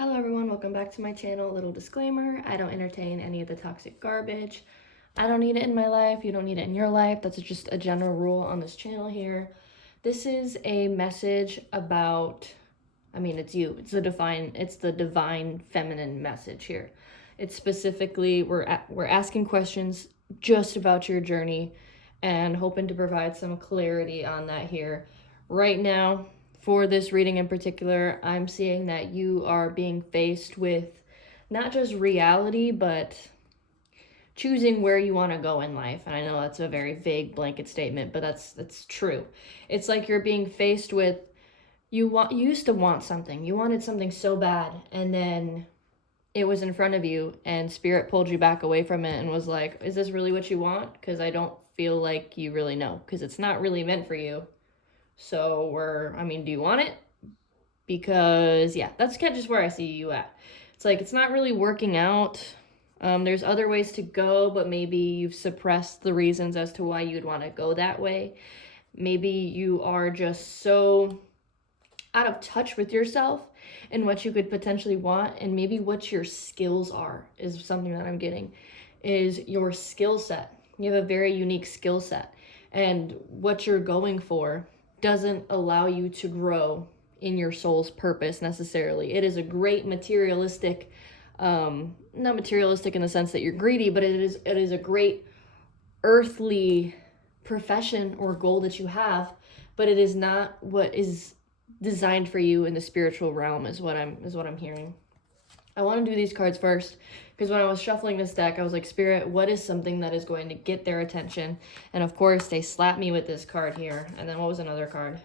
Hello everyone, welcome back to my channel. Little disclaimer, I don't entertain any of the toxic garbage. I don't need it in my life, you don't need it in your life. That's just a general rule on this channel here. This is a message about, it's you. It's the divine feminine message here. It's specifically, we're asking questions just about your journey and hoping to provide some clarity on that here. Right now, for this reading in particular, I'm seeing that you are being faced with not just reality, but choosing where you want to go in life. And I know that's a very vague blanket statement, but that's true. It's like you're being faced with, you used to want something. You wanted something so bad, and then it was in front of you and spirit pulled you back away from it and was like, is this really what you want? Because I don't feel like you really know, because it's not really meant for you. So do you want it? Because yeah, that's kind of just where I see you at. It's like, it's not really working out. There's other ways to go, but maybe you've suppressed the reasons as to why you'd want to go that way. Maybe you are just so out of touch with yourself and what you could potentially want, and maybe what your skills are is something that I'm getting, is your skill set. You have a very unique skill set, and what you're going for doesn't allow you to grow in your soul's purpose necessarily. It is a great materialistic, not materialistic in the sense that you're greedy, but it is a great earthly profession or goal that you have, but it is not what is designed for you in the spiritual realm, is what I'm hearing. I want to do these cards first because when I was shuffling this deck, I was like, Spirit, what is something that is going to get their attention? And of course, they slapped me with this card here. And then what was another card?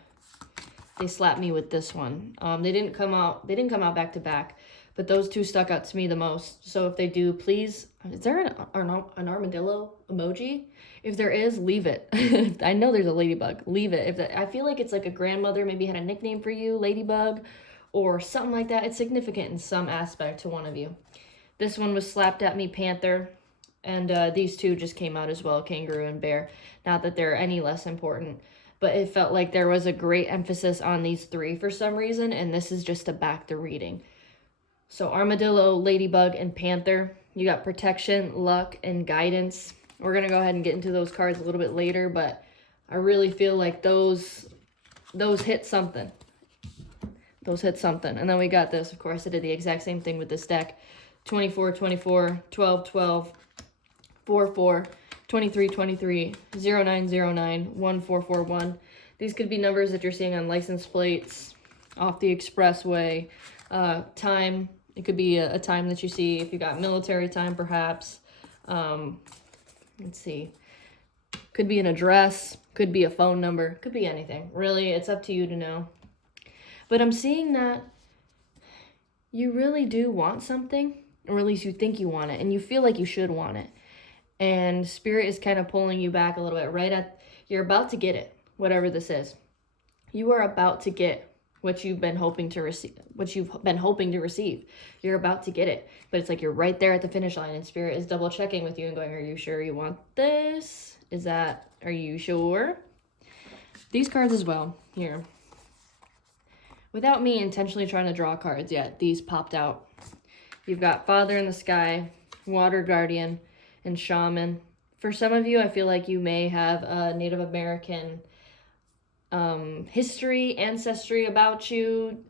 They slapped me with this one. They didn't come out back to back, but those two stuck out to me the most. So if they do, please, is there an armadillo emoji? If there is, leave it. I know there's a ladybug. Leave it. I feel like it's like a grandmother maybe had a nickname for you, ladybug, or something like that. It's significant in some aspect to one of you. This one was slapped at me, panther. And these two just came out as well, kangaroo and bear. Not that they're any less important, but it felt like there was a great emphasis on these three for some reason, and this is just to back the reading. So armadillo, ladybug, and panther. You got protection, luck, and guidance. We're going to go ahead and get into those cards a little bit later, but I really feel like those hit something. Those hit something. And then we got this. Of course, I did the exact same thing with this deck. 24, 24, 12, 12, 4, 4, 23, 23, 09, 09, 1, 4, 4, 1. These could be numbers that you're seeing on license plates, off the expressway, time. It could be a time that you see if you got military time, perhaps. Let's see. Could be an address, could be a phone number, could be anything. Really, it's up to you to know. But I'm seeing that you really do want something, or at least you think you want it, and you feel like you should want it. And Spirit is kind of pulling you back a little bit, you're about to get it, whatever this is. You are about to get what you've been hoping to receive, You're about to get it, but it's like you're right there at the finish line, and Spirit is double checking with you and going, are you sure you want this? Are you sure? These cards as well, here. Without me intentionally trying to draw cards yet, these popped out. You've got Father in the Sky, Water Guardian, and Shaman. For some of you, I feel like you may have a Native American history, ancestry about you.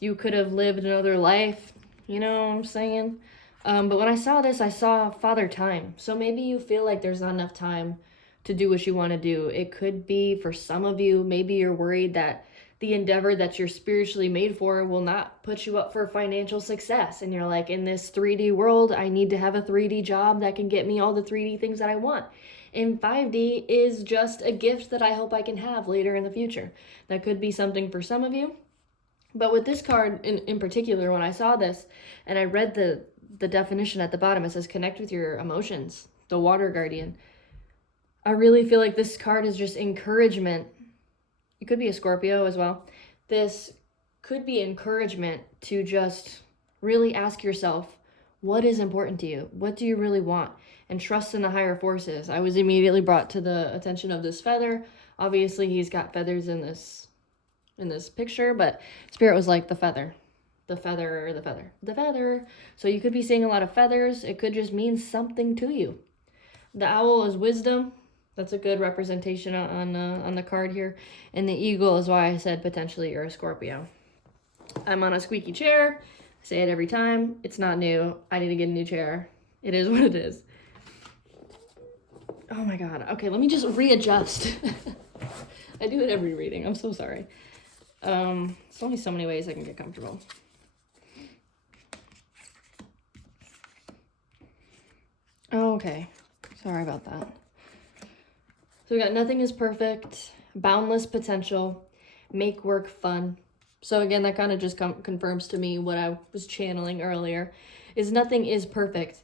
You could have lived another life, you know what I'm saying? But when I saw this, I saw Father Time. So maybe you feel like there's not enough time to do what you want to do. It could be, for some of you, maybe you're worried that the endeavor that you're spiritually made for will not put you up for financial success. And you're like, in this 3D world, I need to have a 3D job that can get me all the 3D things that I want. And 5D is just a gift that I hope I can have later in the future. That could be something for some of you. But with this card in particular, when I saw this and I read the definition at the bottom, it says connect with your emotions, the Water Guardian. I really feel like this card is just encouragement. It could be a Scorpio as well. This could be encouragement to just really ask yourself, what is important to you? What do you really want? And trust in the higher forces. I was immediately brought to the attention of this feather. Obviously, he's got feathers in this picture, but Spirit was like the feather. the feather, the feather, the feather. So you could be seeing a lot of feathers. It could just mean something to you. The owl is wisdom. That's a good representation on the card here. And the eagle is why I said potentially you're a Scorpio. I'm on a squeaky chair. I say it every time. It's not new. I need to get a new chair. It is what it is. Oh my God. Okay, let me just readjust. I do it every reading. I'm so sorry. There's only so many ways I can get comfortable. Okay. Sorry about that. So we got nothing is perfect, boundless potential, make work fun. So again, that kind of just confirms to me what I was channeling earlier, is nothing is perfect.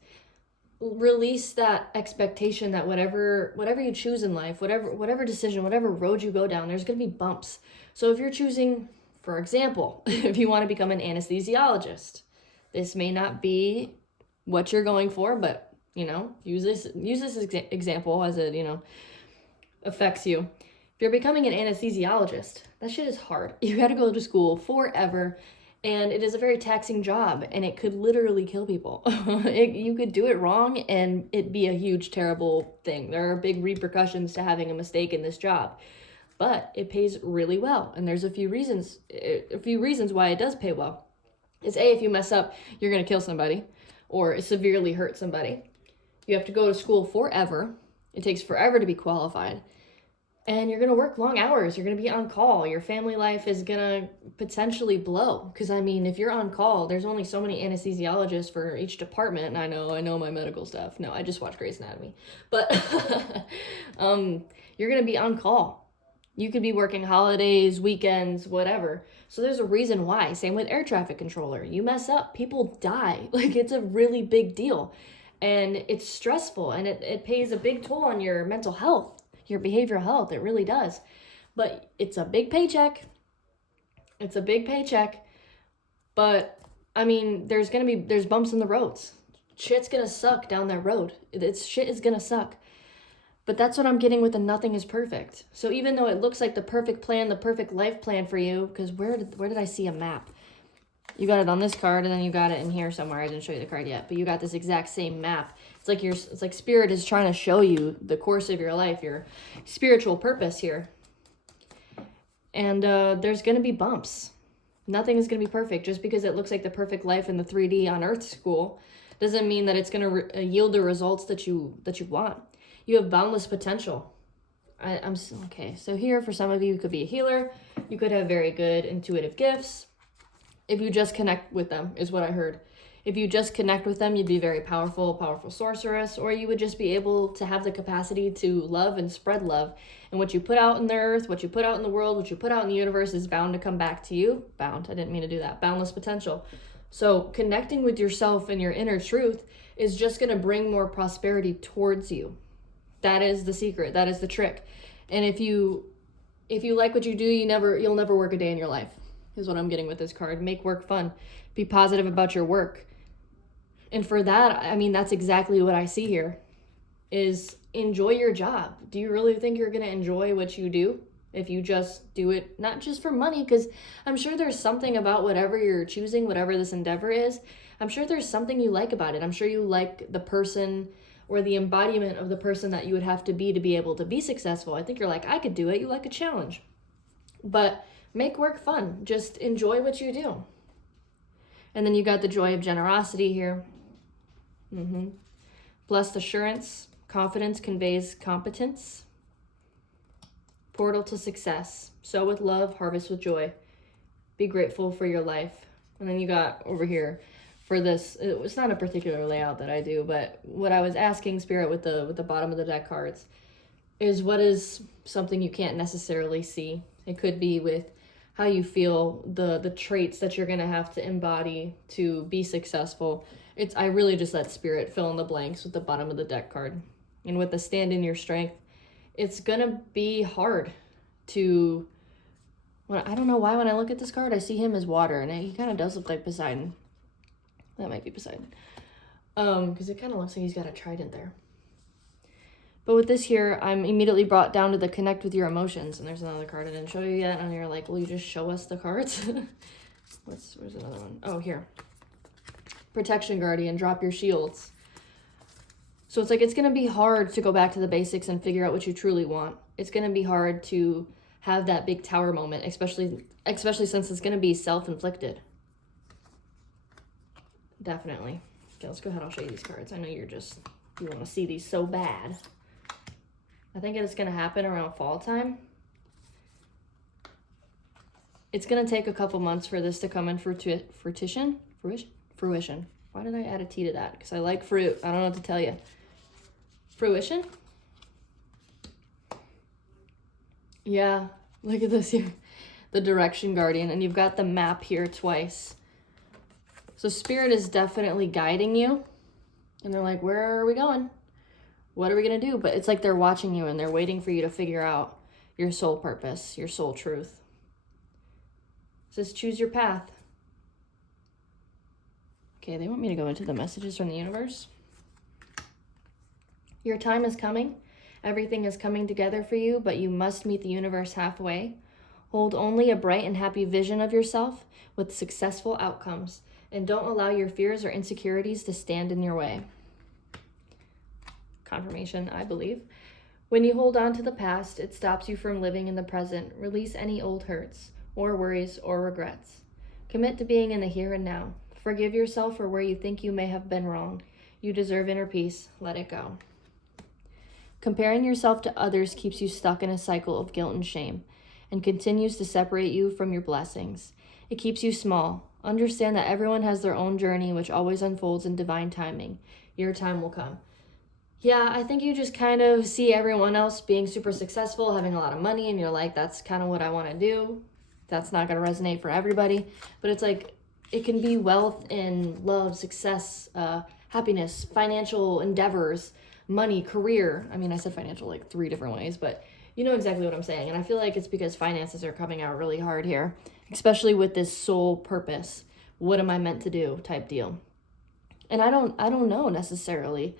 Release that expectation that whatever you choose in life, whatever decision, whatever road you go down, there's going to be bumps. So if you're choosing, for example, if you want to become an anesthesiologist, this may not be what you're going for, but use this example as it affects you. If you're becoming an anesthesiologist, that shit is hard. You got to go to school forever. And it is a very taxing job, and it could literally kill people. You could do it wrong, and it'd be a huge, terrible thing. There are big repercussions to having a mistake in this job. But it pays really well, and there's a few reasons why it does pay well. Is A, if you mess up, you're going to kill somebody or severely hurt somebody. You have to go to school forever. It takes forever to be qualified. And you're going to work long hours. You're going to be on call. Your family life is going to potentially blow. Because, if you're on call, there's only so many anesthesiologists for each department. And I know my medical stuff. No, I just watch Grey's Anatomy. But you're going to be on call. You could be working holidays, weekends, whatever. So there's a reason why. Same with air traffic controller. You mess up, people die. It's a really big deal. And it's stressful. And it pays a big toll on your mental health. Your behavioral health, it really does. But it's a big paycheck. But there's bumps in the roads. Shit's gonna suck down that road. Shit is gonna suck. But that's what I'm getting with the nothing is perfect. So even though it looks like the perfect plan, the perfect life plan for you, because where did I see a map? You got it on this card, and then you got it in here somewhere. I didn't show you the card yet, but you got this exact same map. It's like Spirit is trying to show you the course of your life, your spiritual purpose here. And there's going to be bumps. Nothing is going to be perfect. Just because it looks like the perfect life in the 3D on Earth school doesn't mean that it's going to yield the results that you want. You have boundless potential. Okay, so here for some of you, you could be a healer. You could have very good intuitive gifts. If you just connect with them, is what I heard. If you just connect with them, you'd be very powerful sorceress, or you would just be able to have the capacity to love and spread love. And what you put out in the earth, what you put out in the world, what you put out in the universe is bound to come back to you. I didn't mean to do that. Boundless potential. So connecting with yourself and your inner truth is just going to bring more prosperity towards you. That is the secret. That is the trick. And if you like what you do, you'll never work a day in your life. Is what I'm getting with this card. Make work fun. Be positive about your work. And for that, that's exactly what I see here, is enjoy your job. Do you really think you're going to enjoy what you do if you just do it, not just for money? Because I'm sure there's something about whatever you're choosing, whatever this endeavor is, I'm sure there's something you like about it. I'm sure you like the person or the embodiment of the person that you would have to be able to be successful. I think you're like, I could do it. You like a challenge. But make work fun. Just enjoy what you do. And then you got the joy of generosity here. Blessed assurance. Confidence conveys competence. Portal to success. Sow with love, harvest with joy. Be grateful for your life. And then you got over here for this, it's not a particular layout that I do, but what I was asking Spirit with the bottom of the deck cards is, what is something you can't necessarily see? It could be with how you feel, the traits that you're going to have to embody to be successful. I really just let Spirit fill in the blanks with the bottom of the deck card. And with the stand in your strength, it's going to be hard to, I don't know why when I look at this card, I see him as water, and he kind of does look like Poseidon. That might be Poseidon. Because it kind of looks like he's got a trident there. But with this here, I'm immediately brought down to the connect with your emotions. And there's another card I didn't show you yet. And you're like, will you just show us the cards? where's another one? Oh, here. Protection Guardian, drop your shields. So it's like, it's going to be hard to go back to the basics and figure out what you truly want. It's going to be hard to have that big tower moment, especially since it's going to be self-inflicted. Definitely. Okay, let's go ahead. I'll show you these cards. I know you want to see these so bad. I think it's going to happen around fall time. It's going to take a couple months for this to come in fruition. Why did I add a T to that? Because I like fruit. I don't know what to tell you. Fruition? Yeah, look at this here. The Direction Guardian, and you've got the map here twice. So Spirit is definitely guiding you. And they're like, where are we going? What are we going to do? But it's like they're watching you and they're waiting for you to figure out your soul purpose, your soul truth. It says, choose your path. Okay, they want me to go into the messages from the universe. Your time is coming. Everything is coming together for you, but you must meet the universe halfway. Hold only a bright and happy vision of yourself with successful outcomes, and don't allow your fears or insecurities to stand in your way. Confirmation, I believe. When you hold on to the past, it stops you from living in the present. Release any old hurts or worries or regrets. Commit to being in the here and now. Forgive yourself for where you think you may have been wrong. You deserve inner peace. Let it go. Comparing yourself to others keeps you stuck in a cycle of guilt and shame and continues to separate you from your blessings. It keeps you small. Understand that everyone has their own journey, which always unfolds in divine timing. Your time will come. Yeah, I think you just kind of see everyone else being super successful, having a lot of money, and you're like, that's kind of what I want to do. That's not going to resonate for everybody. But it's like, it can be wealth in love, success, happiness, financial endeavors, money, career. I mean, I said financial like 3 different ways, but you know exactly what I'm saying. And I feel like it's because finances are coming out really hard here, especially with this soul purpose. What am I meant to do type deal? And I don't know necessarily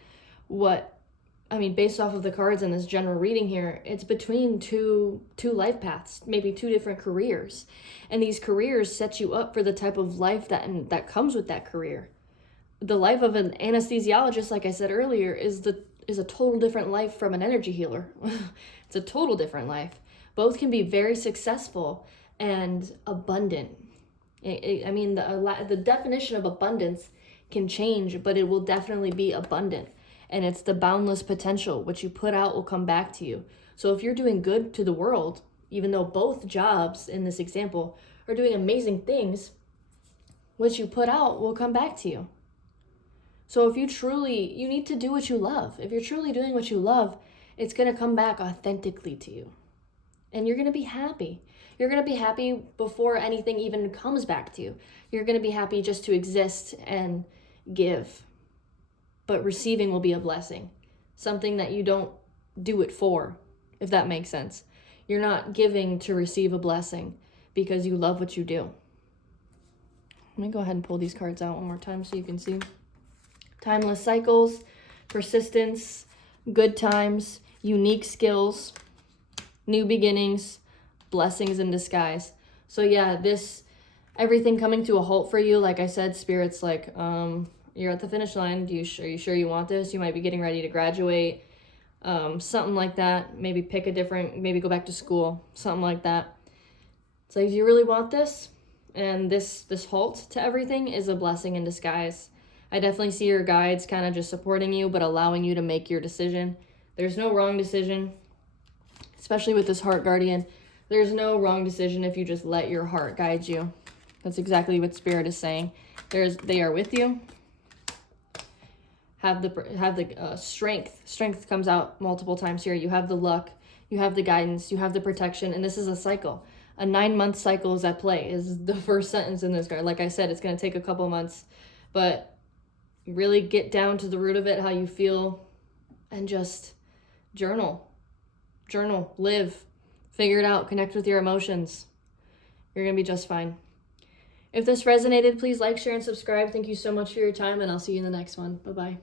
based off of the cards in this general reading here, it's between two life paths, maybe 2 different careers. And these careers set you up for the type of life that comes with that career. The life of an anesthesiologist, like I said earlier, is a total different life from an energy healer. It's a total different life. Both can be very successful and abundant. The definition of abundance can change, but it will definitely be abundant. And it's the boundless potential. What you put out will come back to you. So if you're doing good to the world, even though both jobs in this example are doing amazing things, what you put out will come back to you. So if you need to do what you love. If you're truly doing what you love, it's going to come back authentically to you. And you're going to be happy. You're going to be happy before anything even comes back to you. You're going to be happy just to exist and give. But receiving will be a blessing. Something that you don't do it for, if that makes sense. You're not giving to receive a blessing because you love what you do. Let me go ahead and pull these cards out one more time so you can see. Timeless cycles, persistence, good times, unique skills, new beginnings, blessings in disguise. So yeah, everything coming to a halt for you, like I said, Spirit's like, you're at the finish line. Are you sure you want this? You might be getting ready to graduate. Something like that. Maybe maybe go back to school. Something like that. It's like, do you really want this? And this halt to everything is a blessing in disguise. I definitely see your guides kind of just supporting you, but allowing you to make your decision. There's no wrong decision, especially with this heart guardian. There's no wrong decision if you just let your heart guide you. That's exactly what Spirit is saying. They are with you. Have the strength. Strength comes out multiple times here. You have the luck. You have the guidance. You have the protection. And this is a cycle. A 9-month cycle is at play is the first sentence in this card. Like I said, it's going to take a couple months. But really get down to the root of it, how you feel, and just journal, live, figure it out, connect with your emotions. You're going to be just fine. If this resonated, please like, share, and subscribe. Thank you so much for your time, and I'll see you in the next one. Bye-bye.